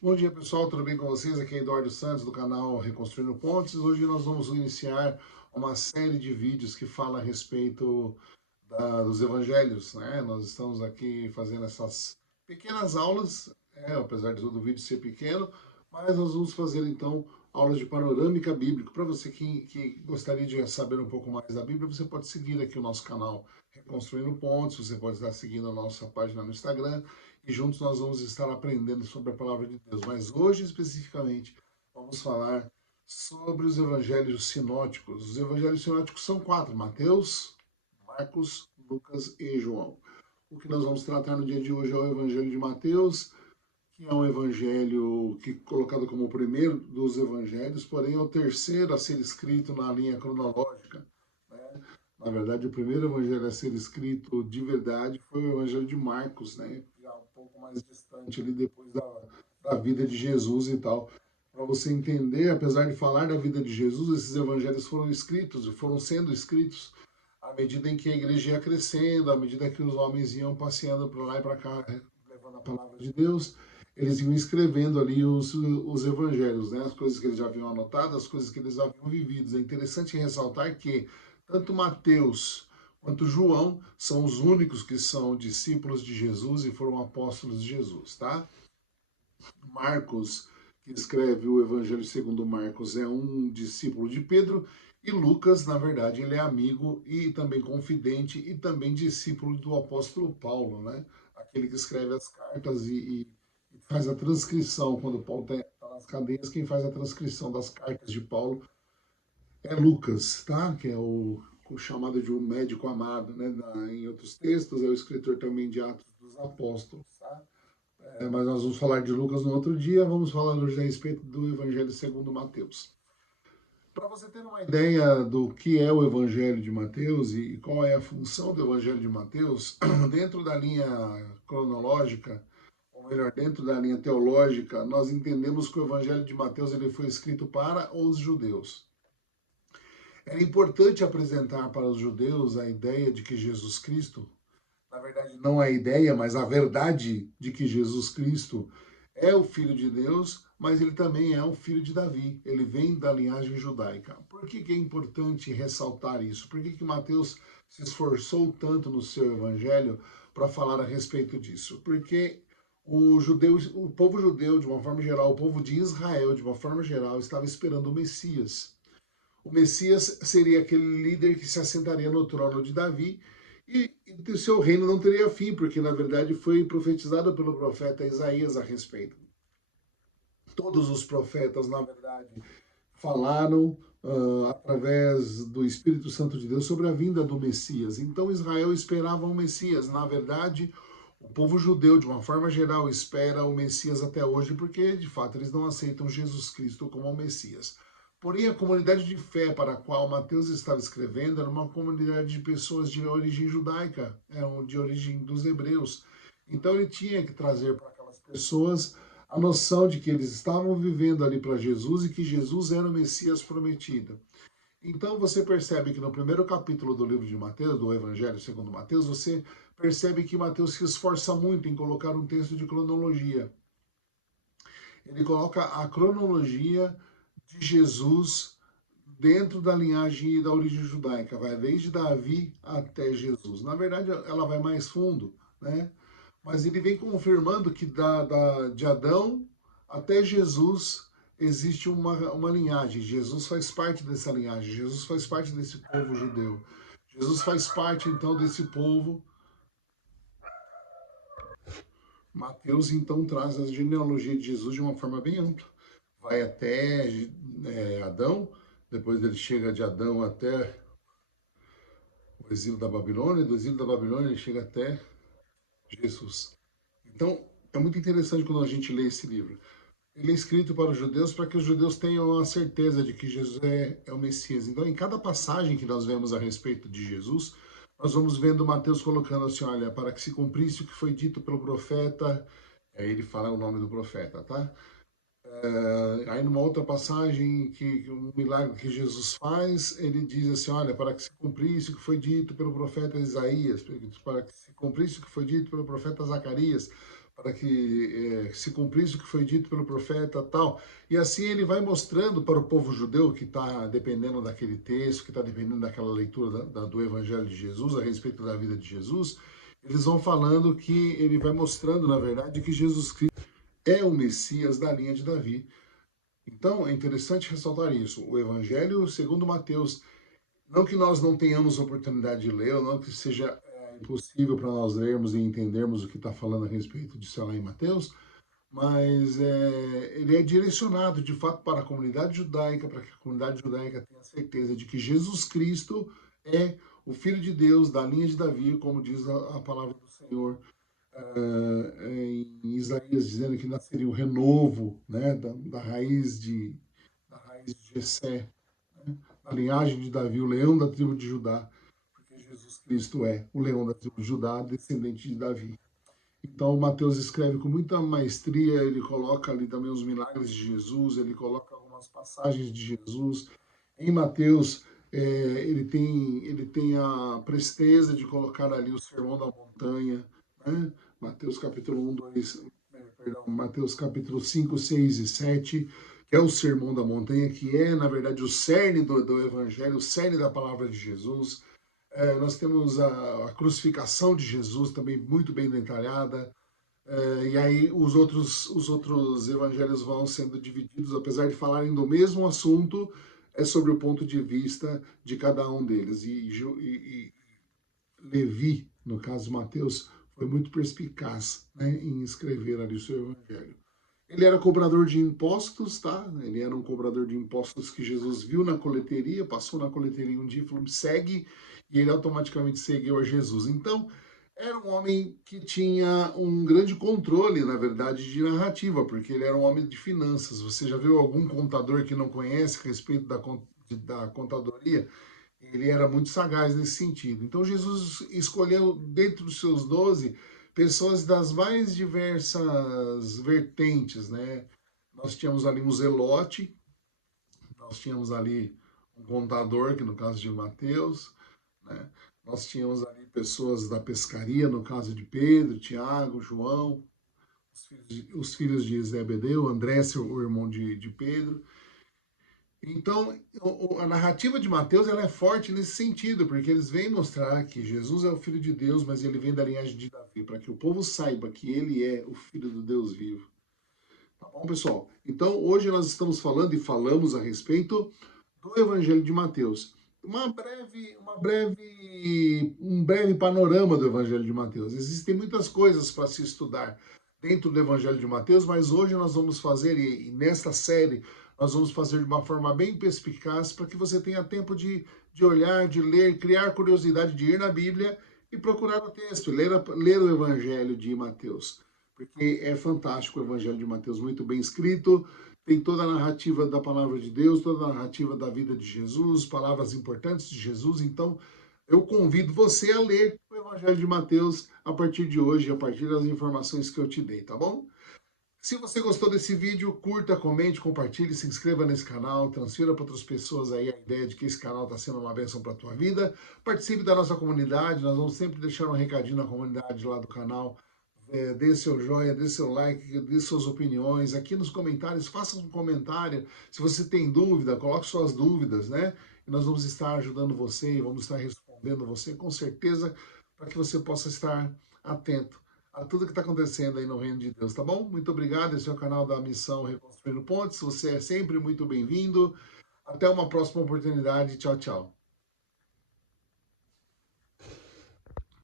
Bom dia, pessoal, tudo bem com vocês? Aqui é Eduardo Santos, do canal Reconstruindo Pontes. Hoje nós vamos iniciar uma série de vídeos que fala a respeito dos evangelhos, né? Nós estamos aqui fazendo essas pequenas aulas, apesar de todo o vídeo ser pequeno, mas nós vamos fazer então aulas de panorâmica bíblica. Para você que gostaria de saber um pouco mais da Bíblia, você pode seguir aqui o nosso canal Reconstruindo Pontes, você pode estar seguindo a nossa página no Instagram e juntos nós vamos estar aprendendo sobre a palavra de Deus. Mas hoje, especificamente, vamos falar sobre os evangelhos sinóticos. Os evangelhos sinóticos são quatro: Mateus, Marcos, Lucas e João. O que nós vamos tratar no dia de hoje é o evangelho de Mateus, que é um evangelho que colocado como o primeiro dos evangelhos, porém é o terceiro a ser escrito na linha cronológica, né? Na verdade, o primeiro evangelho a ser escrito de verdade foi o evangelho de Marcos, né? Já um pouco mais distante ali depois da vida de Jesus e tal. Para você entender, apesar de falar da vida de Jesus, esses evangelhos foram escritos e foram sendo escritos à medida em que a igreja ia crescendo, à medida que os homens iam passeando para lá e para cá, levando a palavra de Deus, eles iam escrevendo ali os evangelhos, né? As coisas que eles já haviam anotado, as coisas que eles haviam vivido. É interessante ressaltar que tanto Mateus quanto João são os únicos que são discípulos de Jesus e foram apóstolos de Jesus, tá? Marcos, que escreve o Evangelho segundo Marcos, é um discípulo de Pedro, e Lucas, na verdade, ele é amigo e também confidente e também discípulo do apóstolo Paulo, né? Aquele que escreve as cartas e faz a transcrição. Quando Paulo está nas cadeias, quem faz a transcrição das cartas de Paulo é Lucas, tá? Que é o chamado de um médico amado, né? Em outros textos, é o escritor também de Atos dos Apóstolos, tá? Mas nós vamos falar de Lucas no outro dia, vamos falar hoje a respeito do Evangelho segundo Mateus. Para você ter uma ideia do que é o Evangelho de Mateus e qual é a função do Evangelho de Mateus, dentro da linha cronológica, ou melhor, dentro da linha teológica, nós entendemos que o Evangelho de Mateus ele foi escrito para os judeus. É importante apresentar para os judeus a ideia de que Jesus Cristo, na verdade, não a ideia, mas a verdade de que Jesus Cristo é o Filho de Deus, mas ele também é o filho de Davi. Ele vem da linhagem judaica. Por que é importante ressaltar isso? Por que Mateus se esforçou tanto no seu evangelho para falar a respeito disso? Porque o povo judeu, de uma forma geral, o povo de Israel, de uma forma geral, estava esperando o Messias. O Messias seria aquele líder que se assentaria no trono de Davi e o seu reino não teria fim, porque na verdade foi profetizado pelo profeta Isaías a respeito. Todos os profetas, na verdade, falaram através do Espírito Santo de Deus sobre a vinda do Messias. Então Israel esperava o Messias. Na verdade, o povo judeu, de uma forma geral, espera o Messias até hoje, porque de fato eles não aceitam Jesus Cristo como o Messias. Porém, a comunidade de fé para a qual Mateus estava escrevendo era uma comunidade de pessoas de origem judaica, eram de origem dos hebreus. Então ele tinha que trazer para aquelas pessoas a noção de que eles estavam vivendo ali para Jesus e que Jesus era o Messias prometido. Então você percebe que no primeiro capítulo do livro de Mateus, do Evangelho segundo Mateus, você percebe que Mateus se esforça muito em colocar um texto de cronologia. Ele coloca a cronologia de Jesus dentro da linhagem e da origem judaica, vai desde Davi até Jesus. Na verdade, ela vai mais fundo, né? Mas ele vem confirmando que de Adão até Jesus existe uma linhagem. Jesus faz parte dessa linhagem, Jesus faz parte desse povo judeu. Jesus faz parte, então, desse povo. Mateus, então, traz a genealogia de Jesus de uma forma bem ampla. Vai até Adão, depois ele chega de Adão até o exílio da Babilônia, do exílio da Babilônia ele chega até Jesus. Então, é muito interessante quando a gente lê esse livro. Ele é escrito para os judeus para que os judeus tenham a certeza de que Jesus é o Messias. Então, em cada passagem que nós vemos a respeito de Jesus, nós vamos vendo Mateus colocando assim, olha, para que se cumprisse o que foi dito pelo profeta, aí ele fala o nome do profeta, tá? Aí numa outra passagem, que um milagre que Jesus faz, ele diz assim, olha, para que se cumprisse o que foi dito pelo profeta Isaías, para que se cumprisse o que foi dito pelo profeta Zacarias, para que se cumprisse o que foi dito pelo profeta tal. E assim ele vai mostrando para o povo judeu que está dependendo daquele texto, que está dependendo daquela leitura do Evangelho de Jesus, a respeito da vida de Jesus, eles vão falando que ele vai mostrando, na verdade, que Jesus Cristo é o Messias da linha de Davi. Então é interessante ressaltar isso. O Evangelho segundo Mateus, não que nós não tenhamos oportunidade de ler, ou não que seja impossível para nós lermos e entendermos o que está falando a respeito disso lá em Mateus, mas ele é direcionado de fato para a comunidade judaica, para que a comunidade judaica tenha certeza de que Jesus Cristo é o Filho de Deus da linha de Davi, como diz a palavra do Senhor em Isaías, dizendo que nasceria o renovo, né, da raiz de Jessé, né, da linhagem de Davi, o leão da tribo de Judá, porque Jesus Cristo é o leão da tribo de Judá, descendente de Davi. Então, Mateus escreve com muita maestria, ele coloca ali também os milagres de Jesus, ele coloca algumas passagens de Jesus. Em Mateus, ele tem a presteza de colocar ali o Sermão da Montanha, né? Mateus capítulo 1, 2, perdão, Mateus capítulo 5, 6 e 7, que é o Sermão da Montanha, que é, na verdade, o cerne do Evangelho, o cerne da palavra de Jesus. Nós temos a crucificação de Jesus também muito bem detalhada. E aí os outros evangelhos vão sendo divididos, apesar de falarem do mesmo assunto, é sobre o ponto de vista de cada um deles. E Levi, no caso Mateus, foi muito perspicaz, né, em escrever ali o seu evangelho. Ele era cobrador de impostos, tá? Ele era um cobrador de impostos que Jesus viu na coleteria, passou na coleteria um dia e falou: me segue, e ele automaticamente seguiu a Jesus. Então, era um homem que tinha um grande controle, na verdade, de narrativa, porque ele era um homem de finanças. Você já viu algum contador que não conhece a respeito da contadoria? Ele era muito sagaz nesse sentido. Então, Jesus escolheu, dentro dos seus 12, pessoas das mais diversas vertentes, né? Nós tínhamos ali um zelote, nós tínhamos ali um contador, que no caso de Mateus, né? Nós tínhamos ali pessoas da pescaria, no caso de Pedro, Tiago, João, os filhos de Zebedeu, André, o irmão de Pedro. Então, a narrativa de Mateus ela é forte nesse sentido, porque eles vêm mostrar que Jesus é o Filho de Deus, mas ele vem da linhagem de Davi, para que o povo saiba que ele é o Filho do Deus vivo. Tá bom, pessoal? Então, hoje nós estamos falando e falamos a respeito do Evangelho de Mateus. Um breve panorama do Evangelho de Mateus. Existem muitas coisas para se estudar dentro do Evangelho de Mateus, mas hoje nós vamos fazer, e nesta série, nós vamos fazer de uma forma bem perspicaz para que você tenha tempo de olhar, de ler, criar curiosidade de ir na Bíblia e procurar o texto, ler o Evangelho de Mateus. Porque é fantástico o Evangelho de Mateus, muito bem escrito, tem toda a narrativa da palavra de Deus, toda a narrativa da vida de Jesus, palavras importantes de Jesus. Então, eu convido você a ler o Evangelho de Mateus a partir de hoje, a partir das informações que eu te dei, tá bom? Se você gostou desse vídeo, curta, comente, compartilhe, se inscreva nesse canal, transfira para outras pessoas aí a ideia de que esse canal está sendo uma bênção para a tua vida. Participe da nossa comunidade, nós vamos sempre deixar um recadinho na comunidade lá do canal. Dê seu joinha, dê seu like, dê suas opiniões. Aqui nos comentários, faça um comentário. Se você tem dúvida, coloque suas dúvidas, né? E nós vamos estar ajudando você e vamos estar respondendo você com certeza para que você possa estar atento a tudo que está acontecendo aí no Reino de Deus, tá bom? Muito obrigado. Esse é o canal da Missão Reconstruindo Pontes. Você é sempre muito bem-vindo. Até uma próxima oportunidade. Tchau, tchau.